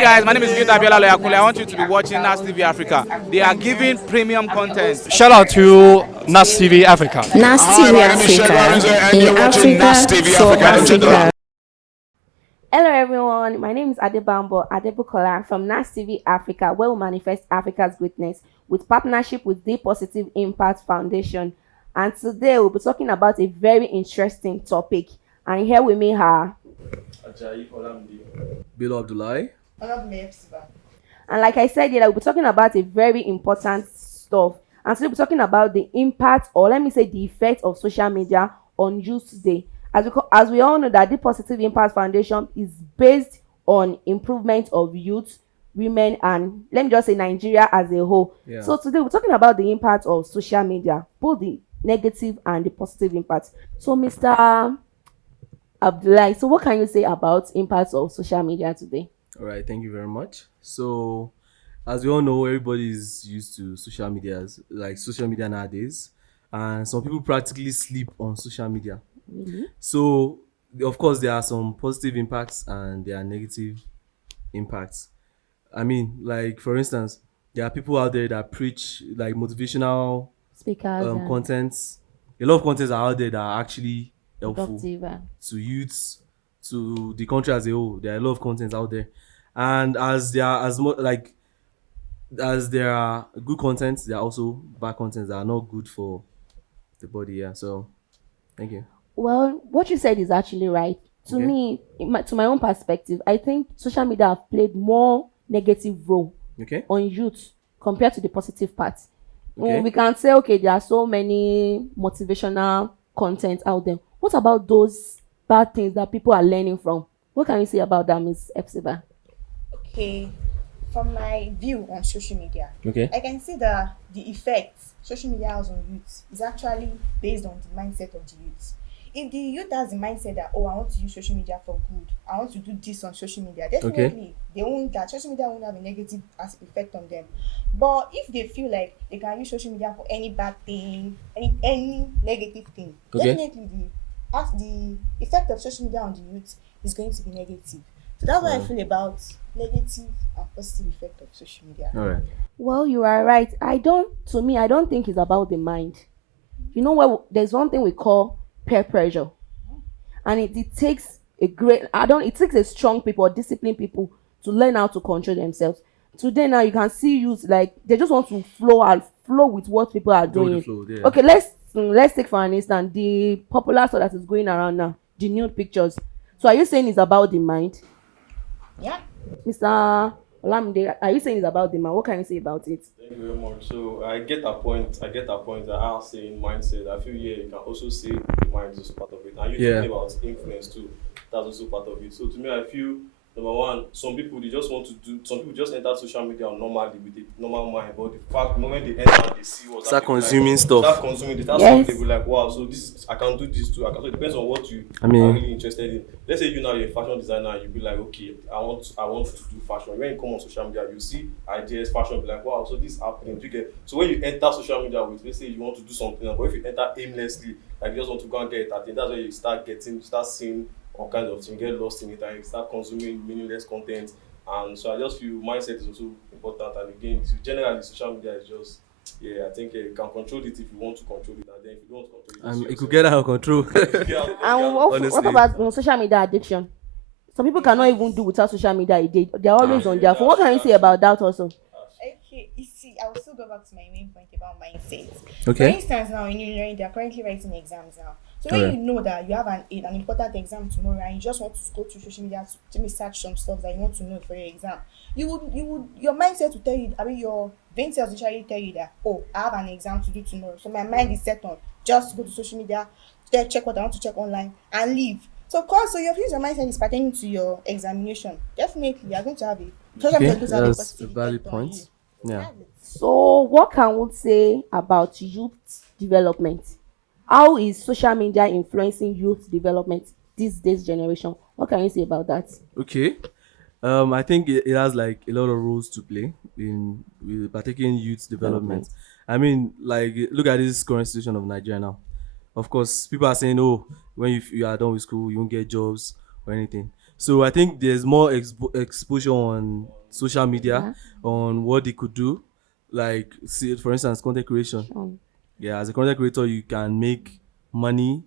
guys, my name is Gita Abiola Loyakunle. I want you to be watching Nastv Africa. They are giving premium content. Shout out to Nastv Africa. Nastv Africa, in Africa for Africa. Hello everyone, my name is Adebambo Adebukola from Nastv Africa, where we manifest Africa's greatness with partnership with the Positive Impact Foundation. And today we'll be talking about a very interesting topic. And here with me are Bilo Abdullahi. And like I said, we'll be talking about a very important stuff. And today we'll be talking about the impact, or let me say the effect of social media on youth today. As we all know that the Positive Impact Foundation is based on improvement of youth, women, and let me just say Nigeria as a whole. Yeah. So today we're talking about the impact of social media, both the negative and the positive impact. So Mr. Abdullahi, so what can you say about impacts of social media today? All right, thank you very much. So as we all know, everybody is used to social media nowadays, and some people practically sleep on social media. Mm-hmm. So, of course, there are some positive impacts and there are negative impacts. I mean, like, for instance, there are people out there that preach like motivational speakers contents. A lot of contents are out there that are actually helpful to youths, to the country as a whole. There are a lot of contents out there, and as there are good contents, there are also bad contents that are not good for the body. Yeah. So, thank you. Well, what you said is actually right. To me, to my own perspective, I think social media have played more negative role on youth compared to the positive part. We can say, there are so many motivational content out there. What about those bad things that people are learning from? What can you say about that, Ms. Epsiba? Okay, from my view on social media, I can see that the effect social media has on youth is actually based on the mindset of the youth. If the youth has the mindset that, I want to use social media for good, I want to do this on social media, definitely that social media won't have a negative effect on them. But if they feel like they can use social media for any bad thing, any negative thing, definitely the effect of social media on the youth is going to be negative. So that's what I feel about negative and positive effect of social media. All right. Well, you are right. I don't think it's about the mind. You know what? There's one thing we call peer pressure, and it takes a strong people or disciplined people to learn how to control themselves. Today now you can see youth like they just want to flow with what people are doing. Okay, let's take for an instance the popular stuff that is going around now, the nude pictures. So are you saying it's about the mind? Yeah. Mr. Olamide, are you saying it's about the mind? What can you say about it? Thank you very much. So I get a point that I was saying mindset. I feel you can also say the mind is also part of it. And you talking about influence too. That's also part of it. So to me, I feel number one, some people just enter social media normally with a normal mind, but the fact the moment they enter, they see what's start consuming stuff. Start consuming it. That's something they be like, wow, so this I can do this too. So it depends on what you are really interested in. Let's say you're a fashion designer, you'll be like, okay, I want to do fashion. When you come on social media, you see ideas, fashion, be like, wow, so this is happening. So when you enter social media with, let's say you want to do something, but if you enter aimlessly, like you just want to go and get it, I think that's where you start seeing all kinds of things, get lost in it, and you start consuming meaningless content. And so I just feel mindset is also important. And again, generally, social media is just, I think you can control it if you want to control it, and then if you don't control it, it could get out of control. And what about social media addiction? Some people cannot even do without social media. They're always on their phone. What can you say about that also? Okay, you see, I will still go back to my main point about mindset. Okay. For instance, now in engineering, they are currently writing exams now. So when you know that you have an important exam tomorrow and you just want to go to social media to research some stuff that you want to know for your exam, your mindset will tell you, your brain cells literally tell you that, I have an exam to do tomorrow. So my mind is set on just go to social media, check what I want to check online and leave. So of course, your mindset is pertaining to your examination. Definitely, you are going to have it. That's a valid point. Yeah. So what can we say about youth development? How is social media influencing youth development this generation? What can you say about that? Okay. I think it has like a lot of roles to play in particularly in youth development. I mean, like, look at this current situation of Nigeria now. Of course, people are saying, when you are done with school, you won't get jobs or anything. So I think there's more exposure on social media on what they could do. Like, see, for instance, content creation. Yeah, as a content creator, you can make money.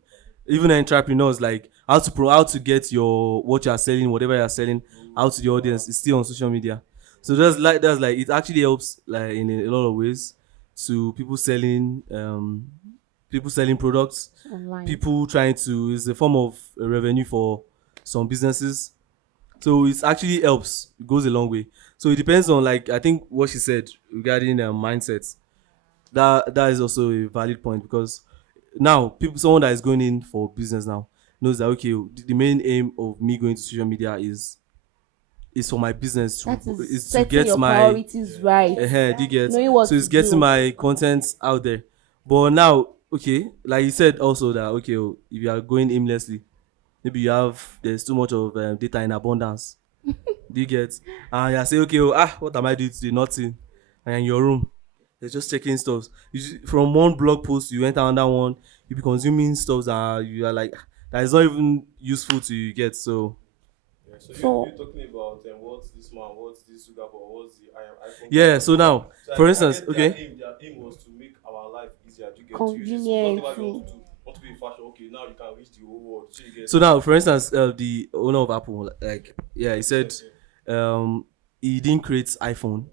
Even entrepreneurs, like how to get your what you are selling, whatever you are selling, out to the audience is still on social media. So that's like it actually helps like in a lot of ways to people selling products, Online. people trying to it's a form of revenue for some businesses. So it actually helps. It goes a long way. So it depends on like I think what she said regarding mindsets. That is also a valid point because now someone that is going in for business now knows that okay, the main aim of me going to social media is for my business That is to setting get your my priorities right. do you get Knowing what so it's to getting do. my content out there. But now okay, like you said also that okay, if you are going aimlessly, maybe there's too much of data in abundance. Do you get? And you say, okay, what am I doing today? Nothing. And in your room, you're just checking stuff. From one blog post, you enter another one. You be consuming stuff that you are like that is not even useful to you. Get so. Yeah, so So- you talking about what's this man, what's this sugar, but what's the iPhone? Yeah. So now, So for I instance, get okay. their aim was to make our life easier. You get Convenient to use this. Whatever you want to too. do, want to be in fashion. Okay, now you can reach the whole world. So you get So now, for instance, the owner of Apple, like, yeah, he said, he didn't create iPhone,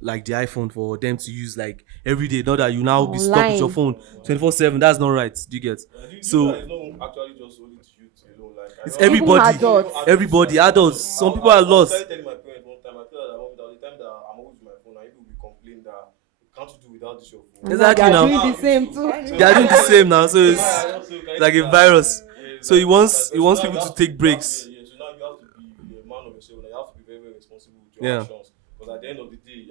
like the iPhone for them to use like every day. Not that you now be stuck with your Online. phone 24/7. That's not right. Do you get? do you So know that it's not actually just only to youth alone. Like it's I know- everybody, adults. everybody, adults. Some people are I was lost. telling my parents one time. I told her that mom, that the time that I'm always with my phone, and people will complain that can't you do without this your phone? Exactly They are now. doing the same too. They are doing the same now, so it's like a virus. So he wants people to take breaks. Yeah, so now you have to be a man of yourself. And you have to be very, very responsible with your Yeah. actions. Because at the end of the day,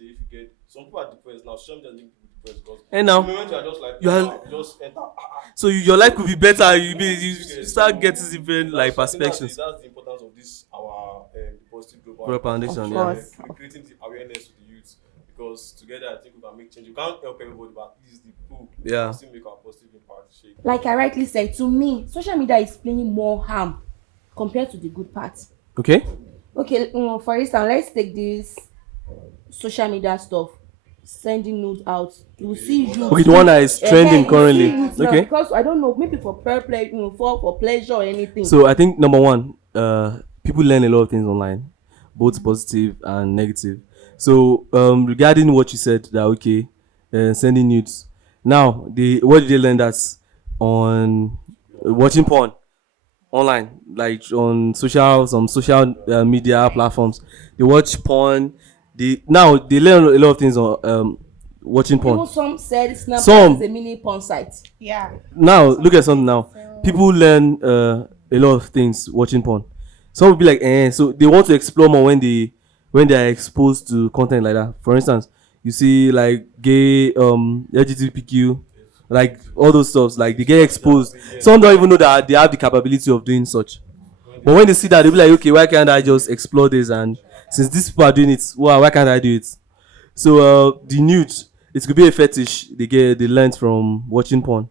if you get some people are depressed now, some just make people depressed because And now, the moment you are just like you are- just enter. So your life could be better. You start getting different like perspectives. That's the importance of this our positive global Global foundation, Of yeah. course. creating the awareness to the youth because together I think we can make change. You can't help everybody, but at least the people Yeah. can still make our positive impact. Shake. Like I rightly said, to me, social media is playing more harm compared to the good part. Okay. Okay, for instance, let's take this social media stuff. Sending nudes out. You see you. Okay, the one that is trending currently. Okay. Because I don't know, maybe for for pleasure or anything. So I think number one, people learn a lot of things online, both positive and negative. So regarding what you said, that okay, sending nudes. Now, what did they learn that on watching porn online, like on some social media platforms? They watch porn. They learn a lot of things on watching porn. People, some said Snapchat Some- is a mini porn site. Yeah. Now look at something now. People learn a lot of things watching porn. Some will be like so they want to explore more when they are exposed to content like that. For instance, you see like gay LGBTQ, like all those stuffs, like they get exposed. Some don't even know that they have the capability of doing such. But when they see that, they'll be like, okay, why can't I just explore this? And since these people are doing it, why can't I do it? So the nude, it could be a fetish they learned from watching porn.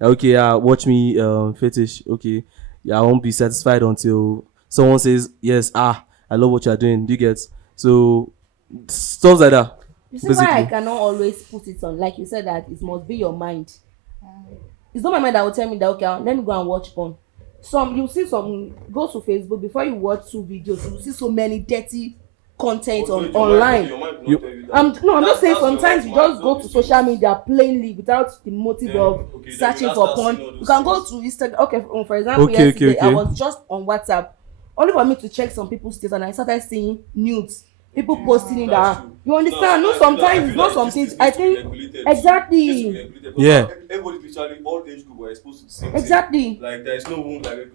Okay, watch me fetish. Okay, yeah, I won't be satisfied until someone says yes. I love what you're doing. Do you get? So stuff like that. You see why I Basically. cannot always put it on, like you said, that it must be your mind. It's not my mind that will tell me that okay, let me go and watch porn. You see some go to Facebook before you watch 2 videos, you see so many dirty content online. I'm just saying sometimes you just go to social media plainly without the motive of searching for porn. You can go to Instagram. Okay, for example, yesterday I was just on WhatsApp, only for me to check some people's status, and I started seeing nudes. People posting it that you understand. No, sometimes it's not something. I think exactly. Yeah. Everybody literally all age group were exposed to the same Exactly. thing. Like there is no one like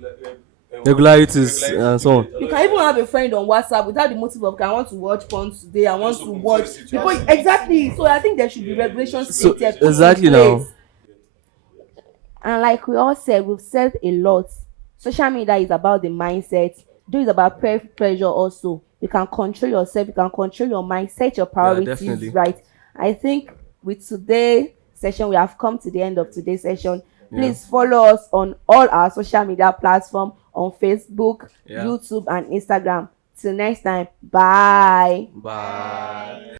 Regularities and so on. You can even have a friend on WhatsApp without the motive of okay, I want to watch porn today. I want to watch because exactly. So I think there should be regulations So created in exactly now. place. And like we all said, we've said a lot. Social media is about the mindset. Though it's about pressure also. You can control yourself. You can control your mind. Set your priorities definitely. right. I think with today's session, we have come to the end of today's session. Please follow us on all our social media platforms on Facebook, Yeah. YouTube, and Instagram. Till next time, bye. Bye.